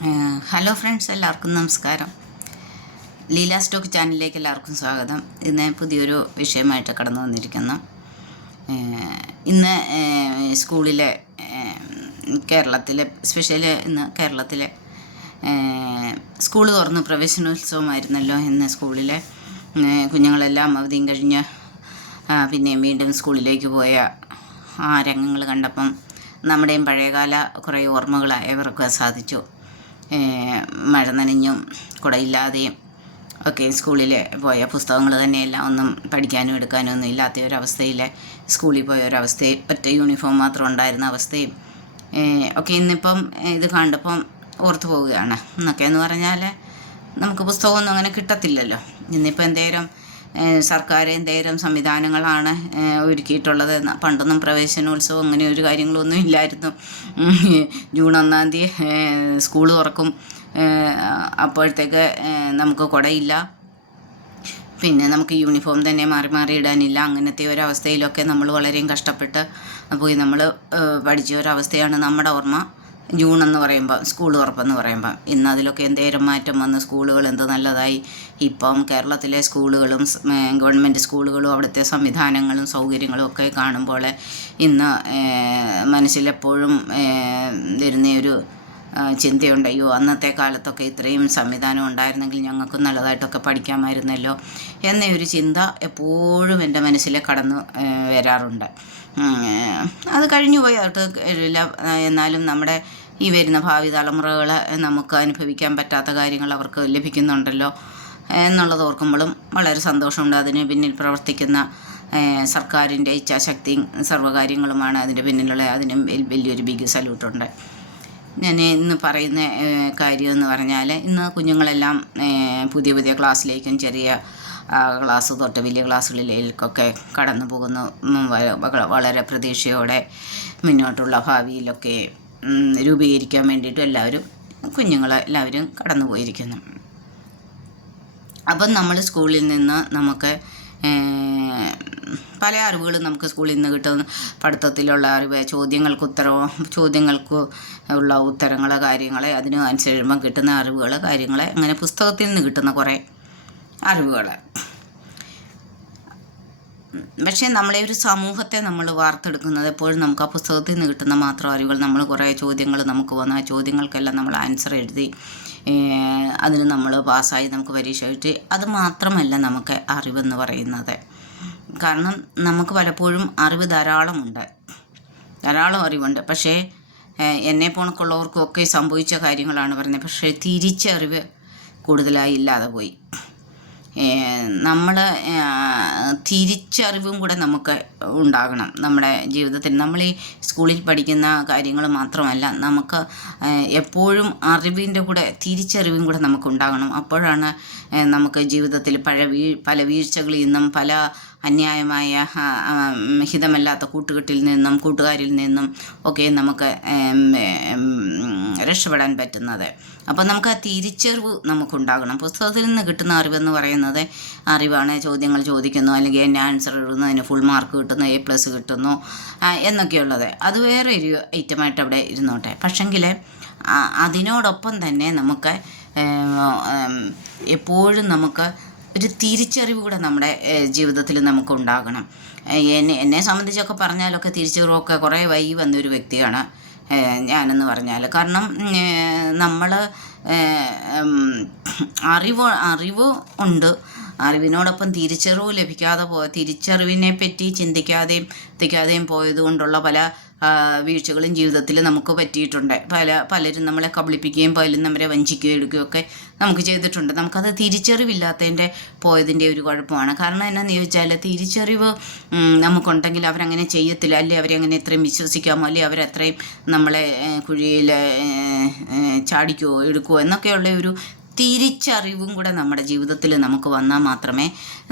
Hello friends, എല്ലാവർക്കും നമസ്കാരം. Leela stock ചാനലിലേക്ക് എല്ലാവർക്കും സ്വാഗതം. ഇന്ന് പുതിയൊരു വിഷയമായിട്ട് കടന്നു വന്നിരിക്കുന്നു. ഇന്ന് സ്കൂളിലെ കേരളത്തിലെ ഇന്ന് കേരളത്തിലെ സ്കൂൾ തുറന്ന് പ്രവേശനോത്സവമായിരുന്നല്ലോ. ഇന്ന് സ്കൂളിലെ കുഞ്ഞുങ്ങളെല്ലാം അവധിയും കഴിഞ്ഞ് പിന്നെയും വീണ്ടും സ്കൂളിലേക്ക് പോയ ആ രംഗങ്ങൾ കണ്ടപ്പം നമ്മുടെയും പഴയകാല കുറേ ഓർമ്മകൾ ഏവർക്കാൻ സാധിച്ചു. മഴ നനഞ്ഞും കുടയില്ലാതെയും ഒക്കെ സ്കൂളിൽ പോയ പുസ്തകങ്ങൾ തന്നെയെല്ലാം ഒന്നും പഠിക്കാനും എടുക്കാനും ഒന്നും ഇല്ലാത്ത ഒരവസ്ഥയിൽ സ്കൂളിൽ പോയ ഒരവസ്ഥയും ഒറ്റ യൂണിഫോം മാത്രം ഉണ്ടായിരുന്ന അവസ്ഥയും ഒക്കെ ഇന്നിപ്പം ഇത് കണ്ടപ്പം ഓർത്തു പോവുകയാണ്. എന്നൊക്കെയെന്ന് പറഞ്ഞാൽ നമുക്ക് പുസ്തകമൊന്നും അങ്ങനെ കിട്ടത്തില്ലല്ലോ. ഇന്നിപ്പോൾ എന്തേലും സർക്കാർ എന്തേലും സംവിധാനങ്ങളാണ് ഒരുക്കിയിട്ടുള്ളത്. പണ്ടൊന്നും പ്രവേശനോത്സവം അങ്ങനെ ഒരു കാര്യങ്ങളൊന്നും ഇല്ലായിരുന്നു. ജൂൺ 1 സ്കൂൾ തുറക്കും, അപ്പോഴത്തേക്ക് നമുക്ക് കുടയില്ല, പിന്നെ നമുക്ക് യൂണിഫോം തന്നെ മാറി മാറി ഇടാനില്ല. അങ്ങനത്തെ ഒരവസ്ഥയിലൊക്കെ നമ്മൾ വളരെയും കഷ്ടപ്പെട്ട് പോയി നമ്മൾ പഠിച്ച ഒരവസ്ഥയാണ് നമ്മുടെ ഓർമ്മ. ജൂൺ എന്ന് പറയുമ്പോൾ സ്കൂൾ തുറപ്പെന്ന് പറയുമ്പം ഇന്ന് അതിലൊക്കെ എന്തേലും മാറ്റം വന്ന് സ്കൂളുകൾ എന്ത് നല്ലതായി. ഇപ്പം കേരളത്തിലെ സ്കൂളുകളും ഗവൺമെൻറ് സ്കൂളുകളും അവിടുത്തെ സംവിധാനങ്ങളും സൗകര്യങ്ങളും ഒക്കെ കാണുമ്പോൾ ഇന്ന് മനസ്സിലെപ്പോഴും വരുന്നൊരു ചിന്തയുണ്ട്, അയ്യോ അന്നത്തെ കാലത്തൊക്കെ ഇത്രയും സംവിധാനം ഉണ്ടായിരുന്നെങ്കിൽ ഞങ്ങൾക്ക് നല്ലതായിട്ടൊക്കെ പഠിക്കാമായിരുന്നല്ലോ എന്നൊരു ചിന്ത എപ്പോഴും എൻ്റെ മനസ്സിൽ കടന്നു വരാറുണ്ട്. അത് കഴിഞ്ഞു പോയി ഇല്ല. എന്നാലും നമ്മുടെ ഈ വരുന്ന ഭാവി തലമുറകൾ നമുക്ക് അനുഭവിക്കാൻ പറ്റാത്ത കാര്യങ്ങൾ അവർക്ക് ലഭിക്കുന്നുണ്ടല്ലോ എന്നുള്ളത് ഓർക്കുമ്പോഴും വളരെ സന്തോഷമുണ്ട്. അതിന് പിന്നിൽ പ്രവർത്തിക്കുന്ന സർക്കാരിൻ്റെ ഇച്ഛാശക്തിയും സർവ്വകാര്യങ്ങളുമാണ് അതിൻ്റെ പിന്നിലുള്ള. അതിനും വലിയൊരു ബിഗ് സല്യൂട്ടുണ്ട്. ഞാൻ ഇന്ന് പറയുന്ന കാര്യം എന്ന് പറഞ്ഞാൽ, ഇന്ന് കുഞ്ഞുങ്ങളെല്ലാം പുതിയ പുതിയ ക്ലാസ്സിലേക്കും ചെറിയ ക്ലാസ് തൊട്ട് വലിയ ക്ലാസ്സുകളിലേക്കൊക്കെ കടന്നു പോകുന്നു. വളരെ പ്രതീക്ഷയോടെ മുന്നോട്ടുള്ള ഭാവിയിലൊക്കെ രൂപീകരിക്കാൻ വേണ്ടിയിട്ടും കുഞ്ഞുങ്ങളെല്ലാവരും കടന്നു പോയിരിക്കുന്നു. അപ്പം നമ്മൾ സ്കൂളിൽ നിന്ന് നമുക്ക് പല അറിവുകളും നമുക്ക് സ്കൂളിൽ നിന്ന് കിട്ടുന്ന പഠിത്തത്തിലുള്ള അറിവ്, ചോദ്യങ്ങൾക്ക് ഉള്ള ഉത്തരങ്ങൾ, കാര്യങ്ങൾ, അതിന് അനുസരിച്ചുമ്പോൾ കിട്ടുന്ന അറിവുകൾ, കാര്യങ്ങൾ, അങ്ങനെ പുസ്തകത്തിൽ നിന്ന് കിട്ടുന്ന കുറേ അറിവുകൾ. പക്ഷേ നമ്മളെ ഒരു സമൂഹത്തെ നമ്മൾ വാർത്തെടുക്കുന്നത് എപ്പോഴും നമുക്ക് ആ പുസ്തകത്തിൽ നിന്ന് കിട്ടുന്ന മാത്രം അറിവുകൾ. നമ്മൾ കുറേ ചോദ്യങ്ങൾ നമുക്ക് വന്ന ആ ചോദ്യങ്ങൾക്കെല്ലാം നമ്മൾ ആൻസർ എഴുതി അതിന് നമ്മൾ പാസ്സായി നമുക്ക് പരീക്ഷ എഴുതി. അത് മാത്രമല്ല നമുക്ക് അറിവെന്ന് പറയുന്നത്. കാരണം നമുക്ക് പലപ്പോഴും അറിവ് ധാരാളം അറിവുണ്ട്. പക്ഷേ എന്നെ പോണക്കുള്ളവർക്കൊക്കെ സംഭവിച്ച കാര്യങ്ങളാണ് പറയുന്നത്. പക്ഷേ തിരിച്ചറിവ് കൂടുതലായി ഇല്ലാതെ പോയി. നമ്മൾ തിരിച്ചറിവും കൂടെ നമുക്ക് ഉണ്ടാകണം നമ്മുടെ ജീവിതത്തിൽ. നമ്മൾ ഈ സ്കൂളിൽ പഠിക്കുന്ന കാര്യങ്ങൾ മാത്രമല്ല, നമുക്ക് എപ്പോഴും അറിവിൻ്റെ കൂടെ തിരിച്ചറിവും കൂടെ നമുക്കുണ്ടാകണം. അപ്പോഴാണ് നമുക്ക് ജീവിതത്തിൽ പല വീഴ്ചകളിൽ നിന്നും പല അന്യായമായ ഹിതമല്ലാത്ത കൂട്ടുകാരിൽ നിന്നും ഒക്കെ നമുക്ക് രക്ഷപ്പെടാൻ പറ്റുന്നത്. അപ്പോൾ നമുക്ക് ആ തിരിച്ചറിവ് നമുക്കുണ്ടാകണം. പുസ്തകത്തിൽ നിന്ന് കിട്ടുന്ന അറിവെന്ന് പറയുന്നത് അറിവാണ്. ചോദ്യങ്ങൾ ചോദിക്കുന്നു, അല്ലെങ്കിൽ എന്നെ ആൻസർ എഴുതുന്നു, അതിന് ഫുൾ മാർക്ക് കിട്ടുന്നു, A+ കിട്ടുന്നു എന്നൊക്കെയുള്ളത്. അത് വേറെ ഒരു ഐറ്റമായിട്ട് അവിടെ ഇരുന്നോട്ടെ. പക്ഷെങ്കിൽ അതിനോടൊപ്പം തന്നെ നമുക്ക് എപ്പോഴും നമുക്ക് ഒരു തിരിച്ചറിവ് കൂടെ നമ്മുടെ ജീവിതത്തിൽ നമുക്കുണ്ടാകണം. എന്നെ സംബന്ധിച്ചൊക്കെ പറഞ്ഞാലൊക്കെ തിരിച്ചറിവൊക്കെ കുറേ വൈകി വന്നൊരു വ്യക്തിയാണ് ഞാനെന്ന് പറഞ്ഞാൽ. കാരണം നമ്മൾ അറിവ് ഉണ്ട്, അറിവിനോടൊപ്പം തിരിച്ചറിവ് ലഭിക്കാതെ തിരിച്ചറിവിനെ പറ്റി ചിന്തിക്കാതെയും പോയതുകൊണ്ടുള്ള പല വീഴ്ചകളും ജീവിതത്തിൽ നമുക്ക് പറ്റിയിട്ടുണ്ട്. പലരും നമ്മളെ കബളിപ്പിക്കുകയും പലരും നമ്മളെ വഞ്ചിക്കുകയും എടുക്കുകയൊക്കെ നമുക്ക് ചെയ്തിട്ടുണ്ട്. നമുക്കത് തിരിച്ചറിവില്ലാത്തതിൻ്റെ പോയതിൻ്റെ ഒരു കുഴപ്പമാണ്. കാരണം എന്നാന്ന് ചോദിച്ചാൽ, തിരിച്ചറിവ് നമുക്കുണ്ടെങ്കിൽ അവരങ്ങനെ ചെയ്യത്തില്ല, അല്ലെങ്കിൽ അവരെ അങ്ങനെ എത്രയും വിശ്വസിക്കാമോ, അല്ലെങ്കിൽ അവരത്രയും നമ്മളെ കുഴിയിൽ ചാടിക്കുമോ എടുക്കുമോ എന്നൊക്കെയുള്ള ഒരു തിരിച്ചറിവും കൂടെ നമ്മുടെ ജീവിതത്തിൽ നമുക്ക് വന്നാൽ മാത്രമേ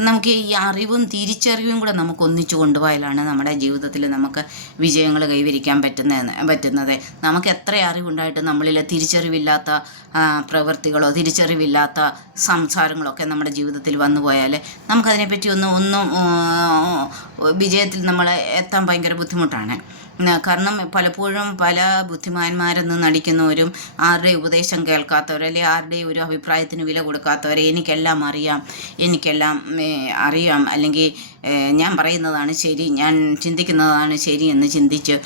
നമുക്ക് ഈ അറിവും തിരിച്ചറിവും കൂടെ നമുക്ക് ഒന്നിച്ചു കൊണ്ടുപോയാലാണ് നമ്മുടെ ജീവിതത്തിൽ നമുക്ക് വിജയങ്ങൾ കൈവരിക്കാൻ പറ്റുന്നത്. നമുക്ക് എത്ര അറിവുണ്ടായിട്ട് നമ്മളിൽ തിരിച്ചറിവില്ലാത്ത പ്രവൃത്തികളോ തിരിച്ചറിവില്ലാത്ത സംസാരങ്ങളൊക്കെ നമ്മുടെ ജീവിതത്തിൽ വന്നു പോയാൽ നമുക്കതിനെപ്പറ്റി ഒന്നും വിജയത്തിൽ നമ്മൾ എത്താൻ ഭയങ്കര ബുദ്ധിമുട്ടാണ്. കാരണം പലപ്പോഴും പല ബുദ്ധിമാന്മാരെന്ന് നടിക്കുന്നവരും ആരുടെ ഉപദേശം കേൾക്കാത്തവർ, അല്ലെങ്കിൽ ആരുടെ ഒരു അഭിപ്രായത്തിന് വില കൊടുക്കാത്തവരെ എനിക്കെല്ലാം അറിയാം, എനിക്കെല്ലാം അറിയാം, അല്ലെങ്കിൽ ഞാൻ പറയുന്നതാണ് ശരി, ഞാൻ ചിന്തിക്കുന്നതാണ് ശരി എന്ന് ചിന്തിച്ച്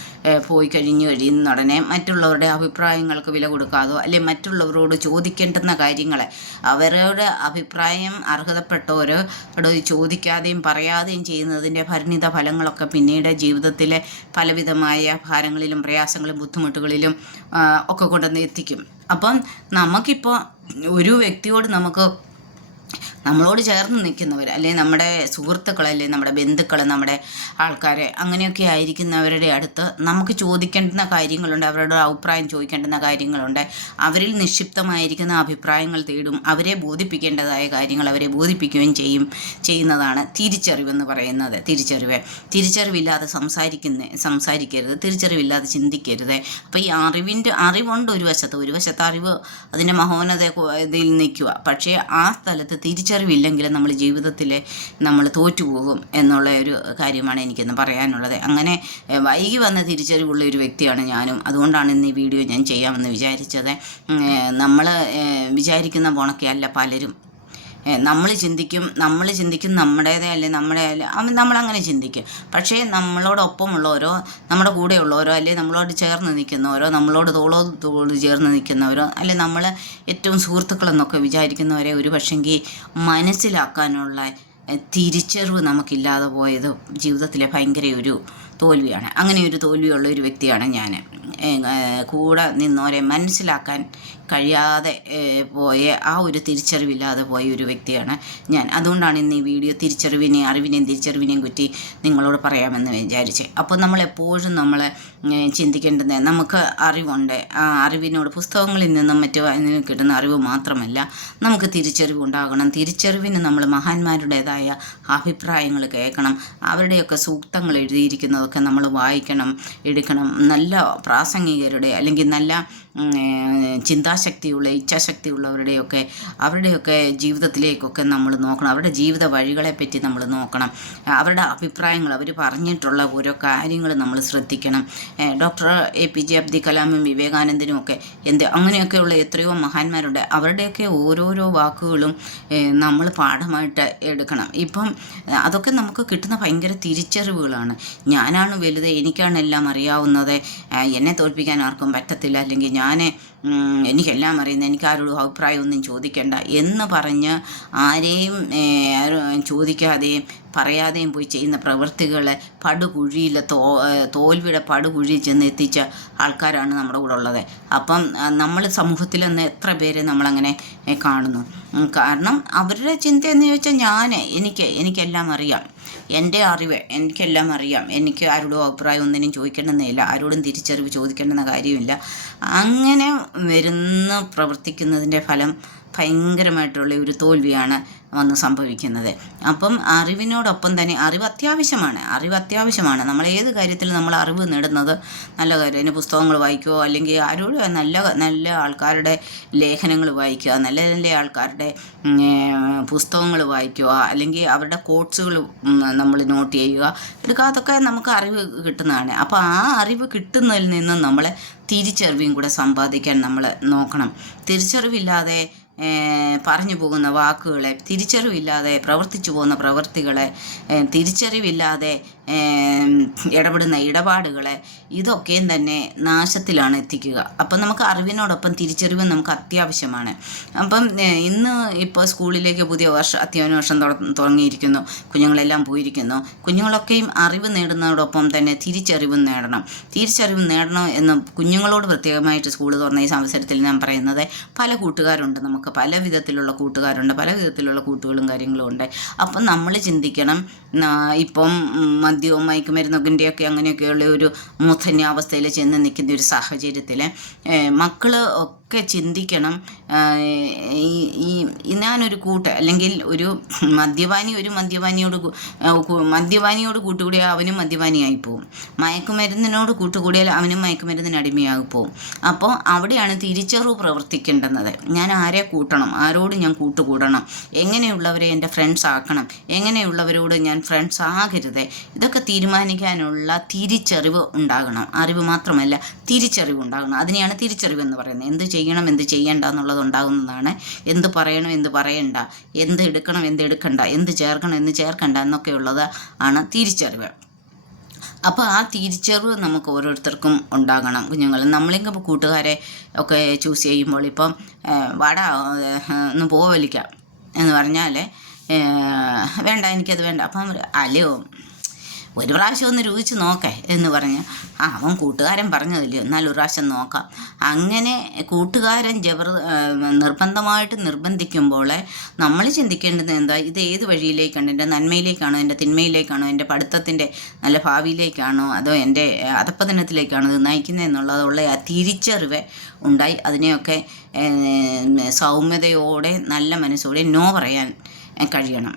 പോയി കഴിയുന്ന ഉടനെ മറ്റുള്ളവരുടെ അഭിപ്രായങ്ങൾക്ക് വില കൊടുക്കാതോ അല്ലെങ്കിൽ മറ്റുള്ളവരോട് ചോദിക്കേണ്ടുന്ന കാര്യങ്ങളെ അവരുടെ അഭിപ്രായം അർഹതപ്പെട്ടവരോട് ചോദിക്കാതെയും പറയാതെയും ചെയ്യുന്നതിൻ്റെ പരിണിത ഫലങ്ങളൊക്കെ പിന്നീട് ജീവിതത്തിലെ പലവിധമായ ഭാരങ്ങളിലും പ്രയാസങ്ങളിലും ബുദ്ധിമുട്ടുകളിലും ഒക്കെ കൊണ്ടുവന്ന് എത്തിക്കും. അപ്പം നമുക്കിപ്പോൾ ഒരു വ്യക്തിയോട് നമ്മളോട് ചേർന്ന് നിൽക്കുന്നവർ, അല്ലെങ്കിൽ നമ്മുടെ സുഹൃത്തുക്കൾ, അല്ലെങ്കിൽ നമ്മുടെ ബന്ധുക്കൾ, നമ്മുടെ ആൾക്കാരെ അങ്ങനെയൊക്കെ ആയിരിക്കുന്നവരുടെ അടുത്ത് നമുക്ക് ചോദിക്കേണ്ടുന്ന കാര്യങ്ങളുണ്ട്, അവരുടെ അഭിപ്രായം ചോദിക്കേണ്ടുന്ന കാര്യങ്ങളുണ്ട്. അവരിൽ നിക്ഷിപ്തമായിരിക്കുന്ന അഭിപ്രായങ്ങൾ തേടും, അവരെ ബോധിപ്പിക്കേണ്ടതായ കാര്യങ്ങൾ അവരെ ബോധിപ്പിക്കുകയും ചെയ്യുന്നതാണ് തിരിച്ചറിവെന്ന് പറയുന്നത്. തിരിച്ചറിവില്ലാതെ സംസാരിക്കരുത്, തിരിച്ചറിവില്ലാതെ ചിന്തിക്കരുത്. അപ്പോൾ ഈ അറിവുണ്ട് ഒരു വശത്ത് അറിവ് അതിൻ്റെ മഹോന്നതയിൽ നിൽക്കുക. പക്ഷേ ആ സ്ഥലത്ത് തിരിച്ചറിവില്ലെങ്കിൽ നമ്മൾ ജീവിതത്തിൽ നമ്മൾ തോറ്റുപോകും എന്നുള്ള ഒരു കാര്യമാണ് എനിക്കിന്ന് പറയാനുള്ളത്. അങ്ങനെ വൈകി വന്ന തിരിച്ചറിവുള്ള ഒരു വ്യക്തിയാണ് ഞാനും. അതുകൊണ്ടാണ് ഇന്ന് ഈ വീഡിയോ ഞാൻ ചെയ്യാമെന്ന് വിചാരിച്ചത്. നമ്മൾ വിചാരിക്കുന്ന പോണക്കെയല്ല പലരും. നമ്മൾ ചിന്തിക്കും നമ്മുടേതേ അല്ലേ നമ്മളങ്ങനെ ചിന്തിക്കും. പക്ഷേ നമ്മളോടൊപ്പമുള്ളവരോ നമ്മുടെ കൂടെയുള്ളവരോ അല്ലെങ്കിൽ നമ്മളോട് ചേർന്ന് നിൽക്കുന്നവരോ നമ്മളോട് തോളോട് ചേർന്ന് നിൽക്കുന്നവരോ അല്ലെങ്കിൽ നമ്മൾ ഏറ്റവും സുഹൃത്തുക്കളെന്നൊക്കെ വിചാരിക്കുന്നവരെ ഒരു പക്ഷെങ്കിൽ മനസ്സിലാക്കാനുള്ള തിരിച്ചറിവ് നമുക്കില്ലാതെ പോയത് ജീവിതത്തിലെ ഭയങ്കര ഒരു തോൽവിയാണ്. അങ്ങനെ ഒരു തോൽവിയുള്ള ഒരു വ്യക്തിയാണ് ഞാൻ. കൂടെ നിന്നവരെ മനസ്സിലാക്കാൻ കഴിയാതെ പോയ ആ ഒരു തിരിച്ചറിവില്ലാതെ പോയ ഒരു വ്യക്തിയാണ് ഞാൻ. അതുകൊണ്ടാണ് ഇന്ന് ഈ വീഡിയോ അറിവിനെയും തിരിച്ചറിവിനെയും പറ്റി നിങ്ങളോട് പറയാമെന്ന് വിചാരിച്ചത്. അപ്പോൾ നമ്മളെപ്പോഴും നമ്മൾ ചിന്തിക്കേണ്ടത് നമുക്ക് അറിവുണ്ട്. ആ അറിവിനോട് പുസ്തകങ്ങളിൽ നിന്നും മറ്റു കിട്ടുന്ന അറിവ് മാത്രമല്ല, നമുക്ക് തിരിച്ചറിവുണ്ടാകണം. തിരിച്ചറിവിന് നമ്മൾ മഹാന്മാരുടേതായ അഭിപ്രായങ്ങൾ കേൾക്കണം. അവരുടെയൊക്കെ സൂക്തങ്ങൾ എഴുതിയിരിക്കുന്നതൊക്കെ നമ്മൾ വായിക്കണം, എടുക്കണം. നല്ല പ്രാസംഗികരുടെ അല്ലെങ്കിൽ നല്ല ചിന്താശക്തിയുള്ള അവരുടെയൊക്കെ ജീവിതത്തിലേക്കൊക്കെ നമ്മൾ നോക്കണം. അവരുടെ ജീവിത വഴികളെപ്പറ്റി നമ്മൾ നോക്കണം. അവരുടെ അഭിപ്രായങ്ങൾ, അവർ പറഞ്ഞിട്ടുള്ള ഓരോ കാര്യങ്ങൾ നമ്മൾ ശ്രദ്ധിക്കണം. ഡോക്ടർ APJ അബ്ദുൽ കലാമും വിവേകാനന്ദനും ഒക്കെ അങ്ങനെയൊക്കെയുള്ള എത്രയോ മഹാന്മാരുണ്ട്. അവരുടെയൊക്കെ ഓരോരോ വാക്കുകളും നമ്മൾ പാഠമായിട്ട് എടുക്കണം. ഇപ്പം അതൊക്കെ നമുക്ക് കിട്ടുന്ന ഭയങ്കര തിരിച്ചറിവുകളാണ്. ഞാനാണ് വലുത്, എനിക്കാണ് എല്ലാം അറിയാവുന്നത്, എന്നെ തോൽപ്പിക്കാൻ ആർക്കും പറ്റത്തില്ല, അല്ലെങ്കിൽ എനിക്കെല്ലാം അറിയുന്നത്, എനിക്കാരോടും അഭിപ്രായമൊന്നും ചോദിക്കേണ്ട എന്ന് പറഞ്ഞ് ആരെയും ചോദിക്കാതെയും പറയാതെയും പോയി ചെയ്യുന്ന പ്രവൃത്തികളെ തോൽവിയുടെ പടുകുഴിയിൽ ചെന്ന് എത്തിച്ച ആൾക്കാരാണ് നമ്മുടെ കൂടെ ഉള്ളത്. അപ്പം നമ്മൾ സമൂഹത്തിൽ നിന്ന് എത്ര പേരെ നമ്മളങ്ങനെ കാണുന്നു. കാരണം അവരുടെ ചിന്ത എന്ന് ചോദിച്ചാൽ എനിക്കെല്ലാം അറിയാം, എൻ്റെ അറിവ് എനിക്കെല്ലാം അറിയാം, എനിക്ക് ആരോടും അഭിപ്രായം ഒന്നിനും ചോദിക്കേണ്ടെന്നില്ല, ആരോടും തിരിച്ചറിവ് ചോദിക്കേണ്ടെന്ന കാര്യമില്ല. അങ്ങനെ പ്രവർത്തിക്കുന്നതിൻ്റെ ഫലം ഭയങ്കരമായിട്ടുള്ള ഒരു തോൽവിയാണ് വന്ന് സംഭവിക്കുന്നത്. അപ്പം അറിവിനോടൊപ്പം തന്നെ അറിവ് അത്യാവശ്യമാണ്. നമ്മൾ ഏത് കാര്യത്തിലും നമ്മൾ അറിവ് നേടുന്നത് നല്ല കാര്യം. അതിന് പുസ്തകങ്ങൾ വായിക്കുകയോ അല്ലെങ്കിൽ ആരോടും നല്ല ആൾക്കാരുടെ ലേഖനങ്ങൾ വായിക്കുക, നല്ല ആൾക്കാരുടെ പുസ്തകങ്ങൾ വായിക്കുക, അല്ലെങ്കിൽ അവരുടെ കോട്സുകൾ നമ്മൾ നോട്ട് ചെയ്യുക, എടുക്കുക. അതൊക്കെ നമുക്ക് അറിവ് കിട്ടുന്നതാണ്. അപ്പോൾ ആ അറിവ് കിട്ടുന്നതിൽ നിന്നും നമ്മൾ തിരിച്ചറിവും കൂടെ സമ്പാദിക്കാൻ നമ്മൾ നോക്കണം. തിരിച്ചറിവില്ലാതെ പറഞ്ഞു പോകുന്ന വാക്കുകളെ, തിരിച്ചറിവില്ലാതെ പ്രവർത്തിച്ചു പോകുന്ന പ്രവൃത്തികളെ, തിരിച്ചറിവില്ലാതെ ഇടപെടുന്ന ഇടപാടുകളെ, ഇതൊക്കെയും തന്നെ നാശത്തിലാണ് എത്തിക്കുക. അപ്പം നമുക്ക് അറിവിനോടൊപ്പം തിരിച്ചറിവ് നമുക്ക് അത്യാവശ്യമാണ്. അപ്പം ഇന്ന് ഇപ്പോൾ സ്കൂളിലേക്ക് പുതിയ അധ്യയന വർഷം തുടങ്ങിയിരിക്കുന്നു, കുഞ്ഞുങ്ങളെല്ലാം പോയിരിക്കുന്നു. കുഞ്ഞുങ്ങളൊക്കെയും അറിവ് നേടുന്നതോടൊപ്പം തന്നെ തിരിച്ചറിവും നേടണം എന്ന് കുഞ്ഞുങ്ങളോട് പ്രത്യേകമായിട്ട് സ്കൂൾ തുറന്ന ഈ അവസരത്തിൽ ഞാൻ പറയുന്നത്. പല കൂട്ടുകാരുണ്ട്, നമുക്ക് പല വിധത്തിലുള്ള കൂട്ടുകളും കാര്യങ്ങളും ഉണ്ട്. അപ്പം നമ്മൾ ചിന്തിക്കണം, ഇപ്പം മദ്യവും മയക്കുമരുന്നൊക്കെയൊക്കെ അങ്ങനെയൊക്കെയുള്ള ഒരു മൂർധന്യാവസ്ഥയിൽ ചെന്ന് നിൽക്കുന്ന ഒരു സാഹചര്യത്തിൽ മക്കൾ ഒക്കെ ചിന്തിക്കണം. ഈ ഞാനൊരു അല്ലെങ്കിൽ ഒരു മദ്യപാനിയോട് കൂട്ടുകൂടിയാൽ അവനും മദ്യപാനിയായി പോവും. മയക്കുമരുന്നിനോട് കൂട്ടുകൂടിയാൽ അവനും മയക്കുമരുന്നിന് അടിമയായി പോവും. അപ്പോൾ അവിടെയാണ് തിരിച്ചറിവ് പ്രവർത്തിക്കേണ്ടുന്നത്. ഞാൻ ആരെ കൂട്ടണം, ആരോട് ഞാൻ കൂട്ടുകൂടണം, എങ്ങനെയുള്ളവരെ എൻ്റെ ഫ്രണ്ട്സ് ആക്കണം, എങ്ങനെയുള്ളവരോട് ഞാൻ ഫ്രണ്ട്സ് ആകരുത്, ഇതൊക്കെ തീരുമാനിക്കാനുള്ള തിരിച്ചറിവ് ഉണ്ടാകണം. അറിവ് മാത്രമല്ല, തിരിച്ചറിവ് ഉണ്ടാകണം. അതിനെയാണ് തിരിച്ചറിവ് എന്ന് പറയുന്നത്. എന്ത് ചെയ്യണം, എന്ത് ചെയ്യണ്ട എന്നുള്ളത് ഉണ്ടാകുന്നതാണ്. എന്ത് പറയണം, എന്ത് പറയണ്ട, എന്ത് എടുക്കണം, എന്ത് എടുക്കണ്ട, എന്ത് ചേർക്കണം, എന്ത് ചേർക്കണ്ട എന്നൊക്കെയുള്ളത് ആണ് തിരിച്ചറിവ്. അപ്പോൾ ആ തിരിച്ചറിവ് നമുക്ക് ഓരോരുത്തർക്കും ഉണ്ടാകണം. കുഞ്ഞുങ്ങൾ നമ്മളിപ്പോൾ കൂട്ടുകാരെ ഒക്കെ ചൂസ് ചെയ്യുമ്പോൾ ഇപ്പം വാടാ ഒന്ന് പോവലിക്കാം എന്ന് പറഞ്ഞാൽ വേണ്ട, എനിക്കത് വേണ്ട. അപ്പം അല്ലയോ ഒരു പ്രാവശ്യം ഒന്ന് രുചിച്ച് നോക്കേ എന്ന് പറഞ്ഞ് അവൻ കൂട്ടുകാരൻ പറഞ്ഞതില്ലയോ, എന്നാൽ ഒരു പ്രാവശ്യം നോക്കാം. അങ്ങനെ കൂട്ടുകാരൻ നിർബന്ധമായിട്ട് നിർബന്ധിക്കുമ്പോൾ നമ്മൾ ചിന്തിക്കേണ്ടത് എന്താ, ഇത് ഏത് വഴിയിലേക്കാണ്, എൻ്റെ നന്മയിലേക്കാണോ, എൻ്റെ തിന്മയിലേക്കാണോ, എൻ്റെ പഠിത്തത്തിൻ്റെ നല്ല ഭാവിയിലേക്കാണോ, അതോ എൻ്റെ അധപ്പതനത്തിലേക്കാണോ ഇത് നയിക്കുന്നത് എന്നുള്ളതുള്ള ആ തിരിച്ചറിവ് ഉണ്ടായി അതിനെയൊക്കെ സൗമ്യതയോടെ നല്ല മനസ്സോടെ നോ പറയാൻ കഴിയണം.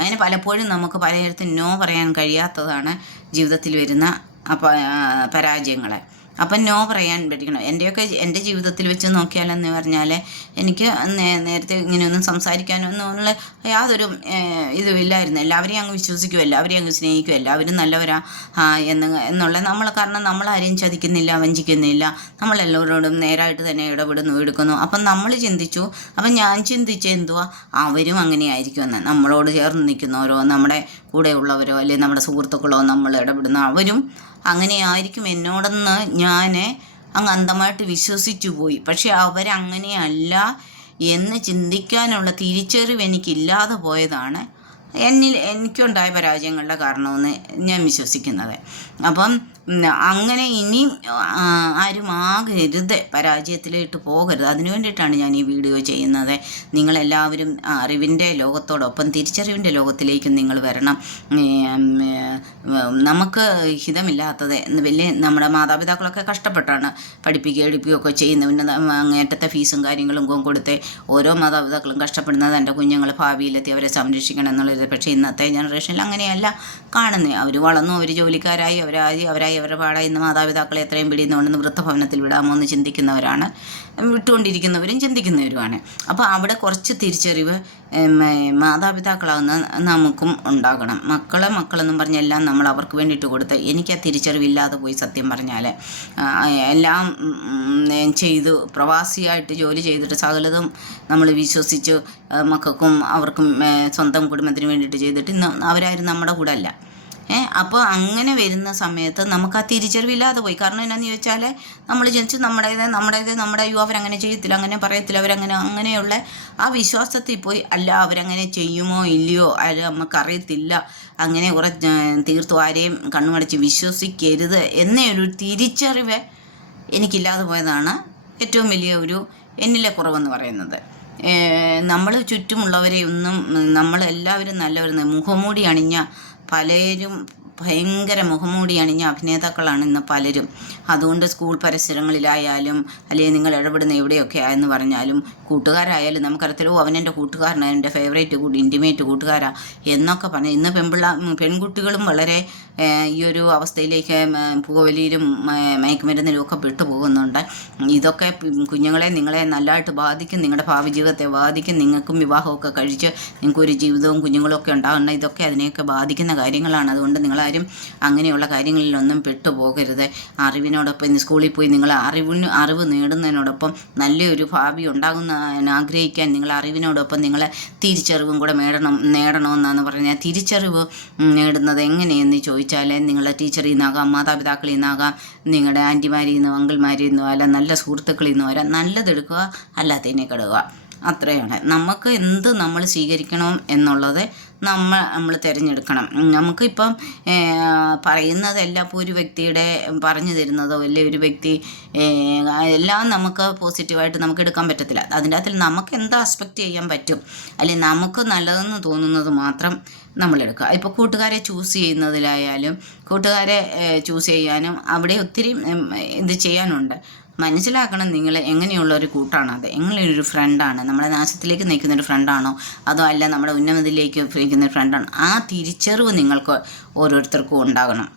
അങ്ങനെ പലപ്പോഴും നമുക്ക് പലയിടത്തും നോ പറയാൻ കഴിയാത്തതാണ് ജീവിതത്തിൽ വരുന്ന പരാജയങ്ങൾ. അപ്പം നോ പറയാൻ പഠിക്കണം. എൻ്റെ ജീവിതത്തിൽ വെച്ച് നോക്കിയാലെന്ന് പറഞ്ഞാൽ എനിക്ക് നേരത്തെ ഇങ്ങനെയൊന്നും സംസാരിക്കാനൊന്നുള്ള യാതൊരു ഇതുമില്ലായിരുന്നു. എല്ലാവരെയും അങ്ങ് വിശ്വസിക്കും, എല്ലാവരെയും അങ്ങ് സ്നേഹിക്കും, എല്ലാവരും നല്ലവരാ എന്നുള്ള കാരണം നമ്മളാരെയും ചതിക്കുന്നില്ല, വഞ്ചിക്കുന്നില്ല, നമ്മളെല്ലാവരോടും നേരായിട്ട് തന്നെ ഇടപെടുന്നു, എടുക്കുന്നു. അപ്പം നമ്മൾ ചിന്തിച്ചു, അപ്പം ഞാൻ എന്തുവാ അവരും അങ്ങനെ ആയിരിക്കുമെന്ന്. നമ്മളോട് ചേർന്ന് നിൽക്കുന്നവരോ നമ്മുടെ കൂടെയുള്ളവരോ അല്ലെങ്കിൽ നമ്മുടെ സുഹൃത്തുക്കളോ നമ്മൾ ഇടപെടുന്ന അവരും അങ്ങനെ ആയിരിക്കും എന്നോടെന്ന് ഞാൻ അങ്ങ് അന്ധമായിട്ട് വിശ്വസിച്ചു പോയി. പക്ഷെ അവരങ്ങനെയല്ല എന്ന് ചിന്തിക്കാനുള്ള തിരിച്ചറിവ് എനിക്കില്ലാതെ പോയതാണ് എനിക്കുണ്ടായ പരാജയങ്ങളുടെ കാരണമെന്ന് ഞാൻ വിശ്വസിക്കുന്നത്. അപ്പം അങ്ങനെ ഇനിയും ആരും ആകരുത്, പരാജയത്തിലിട്ട് പോകരുത്. അതിനു വേണ്ടിയിട്ടാണ് ഞാൻ ഈ വീഡിയോ ചെയ്യുന്നത്. നിങ്ങളെല്ലാവരും അറിവിൻ്റെ ലോകത്തോടൊപ്പം തിരിച്ചറിവിൻ്റെ ലോകത്തിലേക്കും നിങ്ങൾ വരണം. നമുക്ക് ഹിതമില്ലാത്തത് നമ്മുടെ മാതാപിതാക്കളൊക്കെ കഷ്ടപ്പെട്ടാണ് പഠിപ്പിക്കുകയൊക്കെ ചെയ്യുന്നത്. പിന്നെ അങ്ങേറ്റത്തെ ഫീസും കാര്യങ്ങളും കൊടുത്ത് ഓരോ മാതാപിതാക്കളും കഷ്ടപ്പെടുന്നത് എൻ്റെ കുഞ്ഞുങ്ങൾ ഭാവിയിലെത്തി അവരെ സംരക്ഷിക്കണം എന്നുള്ളത്. പക്ഷേ ഇന്നത്തെ ജനറേഷനിൽ അങ്ങനെയല്ല കാണുന്നത്. അവർ വളർന്നു, അവർ ജോലിക്കാരായി, അവരായി അവരുടെ പാടായി ഇന്ന് മാതാപിതാക്കളെ എത്രയും പിടിയുന്നുണ്ടെന്ന് വൃദ്ധഭവനത്തിൽ വിടാമോ എന്ന് ചിന്തിക്കുന്നവരാണ്, വിട്ടുകൊണ്ടിരിക്കുന്നവരും ചിന്തിക്കുന്നവരുമാണ്. അപ്പോൾ അവിടെ കുറച്ച് തിരിച്ചറിവ് മാതാപിതാക്കളാകുന്ന നമുക്കും ഉണ്ടാകണം. മക്കളെന്നും പറഞ്ഞെല്ലാം നമ്മൾ അവർക്ക് വേണ്ടിയിട്ട് കൊടുത്ത് എനിക്ക് ആ തിരിച്ചറിവില്ലാതെ പോയി. സത്യം പറഞ്ഞാൽ എല്ലാം ചെയ്തു പ്രവാസിയായിട്ട് ജോലി ചെയ്തിട്ട് സകലതും നമ്മൾ വിശ്വസിച്ച് മക്കൾക്കും അവർക്കും സ്വന്തം കുടുംബത്തിന് വേണ്ടിയിട്ട് ചെയ്തിട്ട് ഇന്ന് അവരാരും നമ്മുടെ കൂടെ അല്ല. അപ്പോൾ അങ്ങനെ വരുന്ന സമയത്ത് നമുക്ക് ആ തിരിച്ചറിവില്ലാതെ പോയി. കാരണം എന്നാന്ന് ചോദിച്ചാൽ നമ്മൾ ജനിച്ച് നമ്മുടെ അവരങ്ങനെ ചെയ്യത്തില്ല, അങ്ങനെ പറയത്തില്ല, അങ്ങനെയുള്ള ആ വിശ്വാസത്തിൽ പോയി. അല്ല അവരങ്ങനെ ചെയ്യുമോ ഇല്ലയോ അത് നമുക്കറിയത്തില്ല, അങ്ങനെ തീർത്തും ആരെയും കണ്ണുമടച്ച് വിശ്വസിക്കരുത് എന്നേ ഒരു തിരിച്ചറിവ് എനിക്കില്ലാതെ പോയതാണ് ഏറ്റവും വലിയ എന്നിലെ കുറവെന്ന് പറയുന്നത്. നമ്മൾ ചുറ്റുമുള്ളവരെയൊന്നും നമ്മളെല്ലാവരും നല്ലവരും മുഖംമൂടി അണിഞ്ഞ പലരും ഭയങ്കര മുഖംമൂടി അണിഞ്ഞ അഭിനേതാക്കളാണ് ഇന്ന് പലരും. അതുകൊണ്ട് സ്കൂൾ പരിസരങ്ങളിലായാലും അല്ലെങ്കിൽ നിങ്ങൾ ഇടപെടുന്ന എവിടെയൊക്കെ ആയെന്ന് പറഞ്ഞാലും കൂട്ടുകാരായാലും നമുക്കറിയത്തില്ലോ അവനെൻ്റെ കൂട്ടുകാരനാണ്, എൻ്റെ ഫേവറേറ്റ് ഇൻറ്റിമേറ്റ് കൂട്ടുകാരാ എന്നൊക്കെ പറഞ്ഞ് ഇന്ന് പെൺകുട്ടികളും വളരെ ഈ ഒരു അവസ്ഥയിലേക്ക് പുകവലിയിലും മയക്കുമരുന്നിലും ഒക്കെ പെട്ടുപോകുന്നുണ്ട്. ഇതൊക്കെ നിങ്ങളെ നല്ലതായിട്ട് ബാധിക്കും, നിങ്ങളുടെ ഭാവി ജീവിതത്തെ ബാധിക്കും. നിങ്ങൾക്കും വിവാഹമൊക്കെ കഴിച്ച് നിങ്ങൾക്കൊരു ജീവിതവും കുഞ്ഞുങ്ങളും ഒക്കെ ഉണ്ടാകുന്ന ഇതൊക്കെ അതിനെയൊക്കെ ബാധിക്കുന്ന കാര്യങ്ങളാണ്. അതുകൊണ്ട് നിങ്ങളാരും അങ്ങനെയുള്ള കാര്യങ്ങളിലൊന്നും പെട്ടുപോകരുത്. അറിവിനോടൊപ്പം ഇന്ന് സ്കൂളിൽ പോയി നിങ്ങൾ അറിവ് നേടുന്നതിനോടൊപ്പം നല്ലൊരു ഭാവി ആഗ്രഹിക്കാൻ നിങ്ങൾ അറിവിനോടൊപ്പം നിങ്ങൾ തിരിച്ചറിവും കൂടെ നേടണമെന്നാണ് പറഞ്ഞാൽ. തിരിച്ചറിവ് നേടുന്നത് എങ്ങനെയെന്ന് ചോദിച്ചാൽ നിങ്ങളുടെ ടീച്ചറിൽ നിന്നാകാം, മാതാപിതാക്കളിൽ നിന്നാകാം, നിങ്ങളുടെ ആൻറ്റിമാരിൽ നിന്നോ അങ്കിൾമാരിൽ നിന്നോ അല്ല നല്ല സുഹൃത്തുക്കളിൽ നിന്നോ വരാം. നല്ലതെടുക്കുക, അല്ലാത്തതിനെ കടുക. അത്രയാണ്. നമുക്ക് എന്ത് നമ്മൾ സ്വീകരിക്കണം എന്നുള്ളത് നമ്മൾ തിരഞ്ഞെടുക്കണം. നമുക്കിപ്പം പറയുന്നതെല്ലാം ഇപ്പോൾ ഒരു വ്യക്തിയുടെ പറഞ്ഞു തരുന്നതോ അല്ലെ ഒരു വ്യക്തി എല്ലാം നമുക്ക് പോസിറ്റീവായിട്ട് നമുക്ക് എടുക്കാൻ പറ്റത്തില്ല. അതിൻ്റെ അകത്തിൽ നമുക്ക് എന്ത് ആസ്പെക്റ്റ് ചെയ്യാൻ പറ്റും അല്ലെങ്കിൽ നമുക്ക് നല്ലതെന്ന് തോന്നുന്നത് മാത്രം നമ്മളെടുക്കുക. ഇപ്പോൾ കൂട്ടുകാരെ ചൂസ് ചെയ്യുന്നതിലായാലും കൂട്ടുകാരെ ചൂസ് ചെയ്യാനും അവിടെ ഒത്തിരി ഇത് ചെയ്യാനുണ്ട്. മനസ്സിലാക്കണം നിങ്ങൾ എങ്ങനെയുള്ള ഒരു കൂട്ടാണ് അത്, എങ്ങനെയൊരു ഫ്രണ്ടാണ്, നമ്മളെ നാശത്തിലേക്ക് നയിക്കുന്ന ഒരു ഫ്രണ്ടാണോ അതോ അല്ല നമ്മുടെ ഉന്നമതിയിലേക്ക് നയിക്കുന്ന ഒരു ഫ്രണ്ടാണോ, ആ തിരിച്ചറിവ് നിങ്ങൾക്ക് ഓരോരുത്തർക്കും ഉണ്ടാകണം.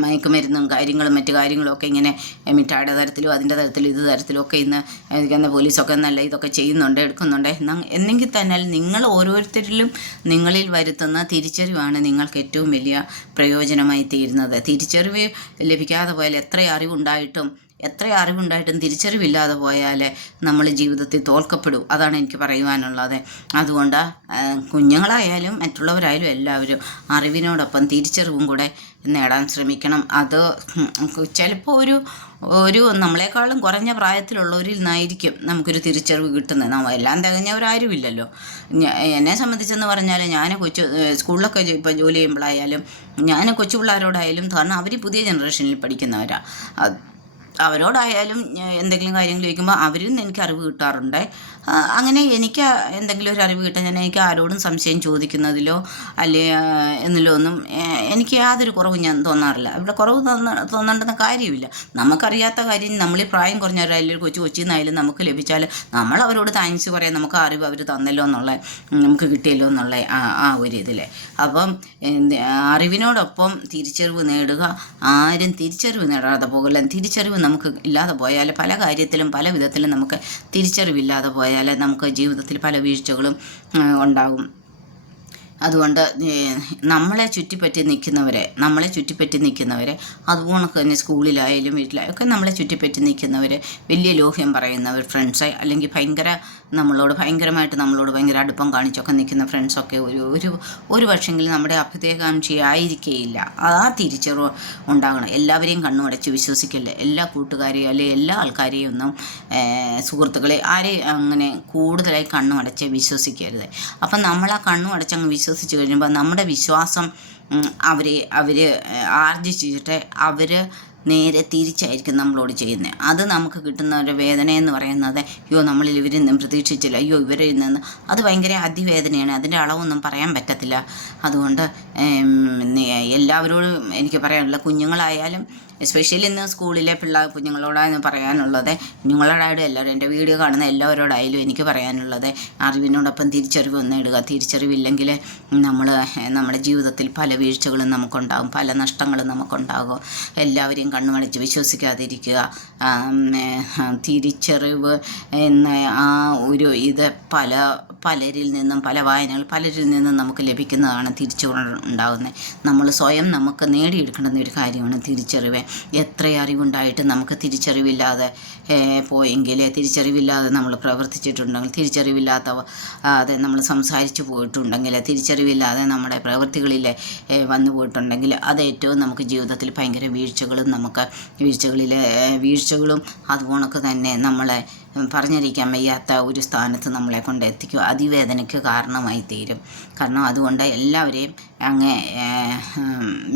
മയക്കുമരുന്നും കാര്യങ്ങളും മറ്റു കാര്യങ്ങളൊക്കെ ഇങ്ങനെ മിഠായിയുടെ തരത്തിലും അതിൻ്റെ തരത്തിലും ഇത് തരത്തിലും ഒക്കെ ഇന്ന് പോലീസൊക്കെ നല്ല ഇതൊക്കെ ചെയ്യുന്നുണ്ട് എടുക്കുന്നുണ്ട് എന്നെങ്കിൽ തന്നെ നിങ്ങൾ ഓരോരുത്തരിലും നിങ്ങളിൽ വരുത്തുന്ന തിരിച്ചറിവാണ് നിങ്ങൾക്ക് ഏറ്റവും വലിയ പ്രയോജനമായി തീരുന്നത്. തിരിച്ചറിവ് ലഭിക്കാതെ പോയാൽ എത്ര അറിവുണ്ടായിട്ടും തിരിച്ചറിവില്ലാതെ പോയാൽ നമ്മൾ ജീവിതത്തിൽ തോൽക്കപ്പെടും. അതാണ് എനിക്ക് പറയുവാനുള്ളത്. അതുകൊണ്ട് കുഞ്ഞുങ്ങളായാലും മറ്റുള്ളവരായാലും എല്ലാവരും അറിവിനോടൊപ്പം തിരിച്ചറിവും കൂടെ നേടാൻ ശ്രമിക്കണം. അത് ചിലപ്പോൾ ഒരു നമ്മളെക്കാളും കുറഞ്ഞ പ്രായത്തിലുള്ളവരിൽ നിന്നായിരിക്കും നമുക്കൊരു തിരിച്ചറിവ് കിട്ടുന്നത്. എല്ലാം തികഞ്ഞവരാരുമില്ലല്ലോ. എന്നെ സംബന്ധിച്ചെന്ന് പറഞ്ഞാൽ ഞാൻ സ്കൂളിലൊക്കെ ഇപ്പോൾ ജോലി ചെയ്യുമ്പോഴായാലും ഞാൻ കൊച്ചു പിള്ളേരോടായാലും കാരണം അവർ പുതിയ ജനറേഷനിൽ പഠിക്കുന്നവരാണ്. അവരോടായാലും എന്തെങ്കിലും കാര്യങ്ങൾ ചോദിക്കുമ്പോൾ അവരിൽ നിന്ന് എനിക്ക് അറിവ് കിട്ടാറുണ്ട്. അങ്ങനെ എനിക്ക് എന്തെങ്കിലും ഒരു അറിവ് കിട്ടാൻ എനിക്ക് ആരോടും സംശയം ചോദിക്കുന്നതിലോ അല്ലെ എന്നിലോ ഒന്നും എനിക്ക് യാതൊരു കുറവും ഞാൻ തോന്നാറില്ല. ഇവിടെ കുറവ് തോന്നേണ്ടുന്ന കാര്യമില്ല. നമുക്കറിയാത്ത കാര്യം നമ്മളീ പ്രായം കുറഞ്ഞവരായാലും കൊച്ചിന്നായാലും നമുക്ക് ലഭിച്ചാൽ നമ്മൾ അവരോട് താങ്ക്സ് പറയാം, നമുക്ക് അറിവ് അവർ തന്നല്ലോ എന്നുള്ള, നമുക്ക് കിട്ടിയല്ലോ എന്നുള്ള ആ ഒരു ഇതിൽ. അപ്പം അറിവിനോടൊപ്പം തിരിച്ചറിവ് നേടുക. ആരും തിരിച്ചറിവ് നേടാതെ പോകില്ല. തിരിച്ചറിവ് നമുക്ക് ഇല്ലാതെ പോയാൽ പല കാര്യത്തിലും പല വിധത്തിലും നമുക്ക് തിരിച്ചറിവില്ലാതെ പോയാൽ നമുക്ക് ജീവിതത്തിൽ പല വീഴ്ചകളും ഉണ്ടാകും. അതുകൊണ്ട് നമ്മളെ ചുറ്റിപ്പറ്റി നിൽക്കുന്നവരെ അതുപോലെ തന്നെ സ്കൂളിലായാലും വീട്ടിലായാലും ഒക്കെ നമ്മളെ ചുറ്റിപ്പറ്റി നിൽക്കുന്നവർ, വലിയ ലോഹ്യം പറയുന്നവർ ഫ്രണ്ട്സ്, അല്ലെങ്കിൽ ഭയങ്കരമായിട്ട് നമ്മളോട് ഭയങ്കര അടുപ്പം കാണിച്ചൊക്കെ നിൽക്കുന്ന ഫ്രണ്ട്സൊക്കെ ഒരു പക്ഷെങ്കിലും നമ്മുടെ അഭ്യുദയകാംക്ഷി ആയിരിക്കുകയില്ല. ആ തിരിച്ചറിവ് ഉണ്ടാകണം. എല്ലാവരെയും കണ്ണുമടച്ച് വിശ്വസിക്കില്ല. എല്ലാ കൂട്ടുകാരെയും അല്ലെങ്കിൽ എല്ലാ ആൾക്കാരെയും ഒന്നും സുഹൃത്തുക്കളെ ആരെയും അങ്ങനെ കൂടുതലായി കണ്ണുമടച്ച് വിശ്വസിക്കരുത്. അപ്പം നമ്മൾ ആ കണ്ണുമടച്ചങ്ങ് വിശ്വസിച്ച് കഴിയുമ്പോൾ നമ്മുടെ വിശ്വാസം അവർ ആർജിച്ചിട്ട് അവർ നേരെ തിരിച്ചായിരിക്കും നമ്മളോട് ചെയ്യുന്നത്. അത് നമുക്ക് കിട്ടുന്ന ഒരു വേദന എന്ന് പറയുന്നത് അയ്യോ നമ്മളിൽ ഇവരിൽ നിന്നും പ്രതീക്ഷിച്ചില്ല, അയ്യോ ഇവരിൽ നിന്ന്, അത് ഭയങ്കര അതിവേദനയാണ്. അതിൻ്റെ അളവൊന്നും പറയാൻ പറ്റത്തില്ല. അതുകൊണ്ട് എല്ലാവരോടും എനിക്ക് പറയാനുള്ള കുഞ്ഞുങ്ങളായാലും എസ്പെഷ്യലി ഇന്ന് സ്കൂളിലെ കുഞ്ഞുങ്ങളോടാണ് പറയാനുള്ളത്. കുഞ്ഞുങ്ങളോടായാലും എല്ലാവരും എൻ്റെ വീഡിയോ കാണുന്ന എല്ലാവരോടായാലും എനിക്ക് പറയാനുള്ളത് അറിവിനോടൊപ്പം തിരിച്ചറിവ് നേടുക. തിരിച്ചറിവില്ലെങ്കിൽ നമ്മുടെ ജീവിതത്തിൽ പല വീഴ്ചകളും നമുക്കുണ്ടാകും, പല നഷ്ടങ്ങളും നമുക്കുണ്ടാകും. എല്ലാവരെയും കണ്ണുമടച്ച് വിശ്വസിക്കാതിരിക്കുക. തിരിച്ചറിവ് എന്ന ആ ഒരു ഇത് പലരിൽ നിന്നും പലരിൽ നിന്നും നമുക്ക് ലഭിക്കുന്നതാണ് തിരിച്ചറിവുണ്ടാകുന്നത്. നമ്മൾ സ്വയം നമുക്ക് നേടിയെടുക്കേണ്ടുന്ന ഒരു കാര്യമാണ് തിരിച്ചറിവ്. എത്ര അറിവുണ്ടായിട്ട് നമുക്ക് തിരിച്ചറിവില്ലാതെ തിരിച്ചറിവില്ലാതെ നമ്മൾ പ്രവർത്തിച്ചിട്ടുണ്ടെങ്കിൽ, തിരിച്ചറിവില്ലാതെ നമ്മൾ സംസാരിച്ചു പോയിട്ടുണ്ടെങ്കിൽ, തിരിച്ചറിവില്ലാതെ നമ്മുടെ പ്രവൃത്തികളിൽ വന്നു പോയിട്ടുണ്ടെങ്കിൽ അത് ഏറ്റവും നമുക്ക് ജീവിതത്തിൽ ഭയങ്കര വീഴ്ചകളും അതുപോണക്ക് തന്നെ നമ്മളെ പറഞ്ഞിരിക്കാൻ വയ്യാത്ത ഒരു സ്ഥാനത്ത് നമ്മളെ കൊണ്ട് എത്തിക്കും, അതിവേദനയ്ക്ക് കാരണമായി തീരും. കാരണം അതുകൊണ്ട് എല്ലാവരെയും അങ്ങ്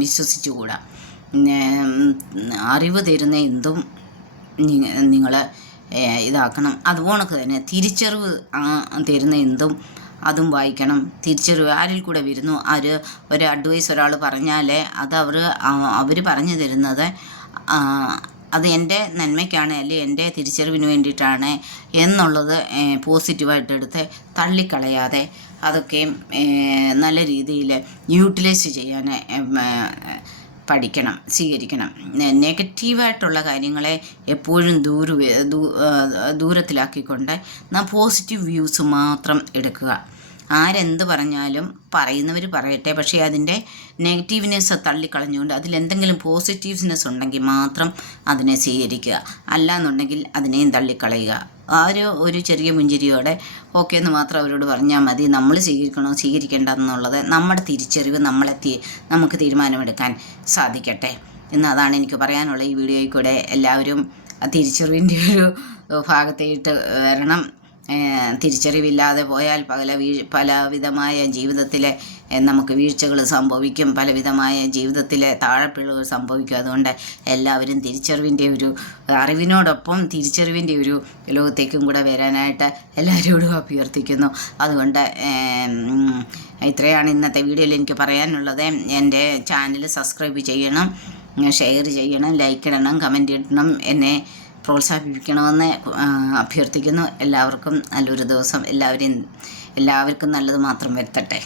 വിശ്വസിച്ചുകൂടാ. അറിവ് തരുന്ന എന്തും നിങ്ങൾ ഇതാക്കണം. അതുപോണക്ക് തന്നെ തിരിച്ചറിവ് തരുന്ന എന്തും അതും വായിക്കണം. തിരിച്ചറിവ് ആരിൽ കൂടെ വരുന്നു, ഒരു അഡ്വൈസ് ഒരാൾ പറഞ്ഞാൽ അത് അവർ പറഞ്ഞു തരുന്നത് അത് എൻ്റെ നന്മയ്ക്കാണ് അല്ലെങ്കിൽ എൻ്റെ തിരിച്ചറിവിന് വേണ്ടിയിട്ടാണ് എന്നുള്ളത് പോസിറ്റീവായിട്ട് എടുത്ത് തള്ളിക്കളയാതെ അതൊക്കെ നല്ല രീതിയിൽ യൂട്ടിലൈസ് ചെയ്യാൻ സ്വീകരിക്കണം. നെഗറ്റീവായിട്ടുള്ള കാര്യങ്ങളെ എപ്പോഴും ദൂരത്തിലാക്കിക്കൊണ്ട് പോസിറ്റീവ് വ്യൂസ് മാത്രം എടുക്കുക. ആരെന്ത് പറഞ്ഞാലും പറയുന്നവർ പറയട്ടെ, പക്ഷേ അതിൻ്റെ നെഗറ്റീവ്നെസ് തള്ളിക്കളഞ്ഞുകൊണ്ട് അതിലെന്തെങ്കിലും പോസിറ്റീവ്നെസ് ഉണ്ടെങ്കിൽ മാത്രം അതിനെ സ്വീകരിക്കുക. അല്ലാന്നുണ്ടെങ്കിൽ അതിനെയും തള്ളിക്കളയുക. ഒരു ചെറിയ പുഞ്ചിരിയോടെ ഓക്കെ എന്ന് മാത്രം അവരോട് പറഞ്ഞാൽ മതി. നമ്മൾ സ്വീകരിക്കേണ്ടതെന്നുള്ളത് നമ്മുടെ തിരിച്ചറിവ് നമുക്ക് തീരുമാനമെടുക്കാൻ സാധിക്കട്ടെ എന്നതാണ് എനിക്ക് പറയാനുള്ള. ഈ വീഡിയോയിൽ കൂടെ എല്ലാവരും തിരിച്ചറിവിൻ്റെ ഒരു ഭാഗത്തേട്ട് വരണം. തിരിച്ചറിവില്ലാതെ പോയാൽ പലവിധമായ ജീവിതത്തിലെ നമുക്ക് വീഴ്ചകൾ സംഭവിക്കും, പലവിധമായ ജീവിതത്തിലെ താഴെപ്പിഴവുകൾ സംഭവിക്കും. അതുകൊണ്ട് എല്ലാവരും അറിവിനോടൊപ്പം തിരിച്ചറിവിൻ്റെ ഒരു ലോകത്തേക്കും കൂടെ വരാനായിട്ട് എല്ലാവരോടും അഭ്യർത്ഥിക്കുന്നു. അതുകൊണ്ട് ഇത്രയാണ് ഇന്നത്തെ വീഡിയോയിൽ എനിക്ക് പറയാനുള്ളത്. എൻ്റെ ചാനൽ സബ്സ്ക്രൈബ് ചെയ്യണം, ഷെയർ ചെയ്യണം, ലൈക്ക് ഇടണം, കമൻറ്റ് ഇടണം, എന്നെ പ്രോത്സാഹിപ്പിക്കണമെന്ന് അഭ്യർത്ഥിക്കുന്നു. എല്ലാവർക്കും നല്ലൊരു ദിവസം, എല്ലാവർക്കും നല്ലത് മാത്രം വരുത്തട്ടെ.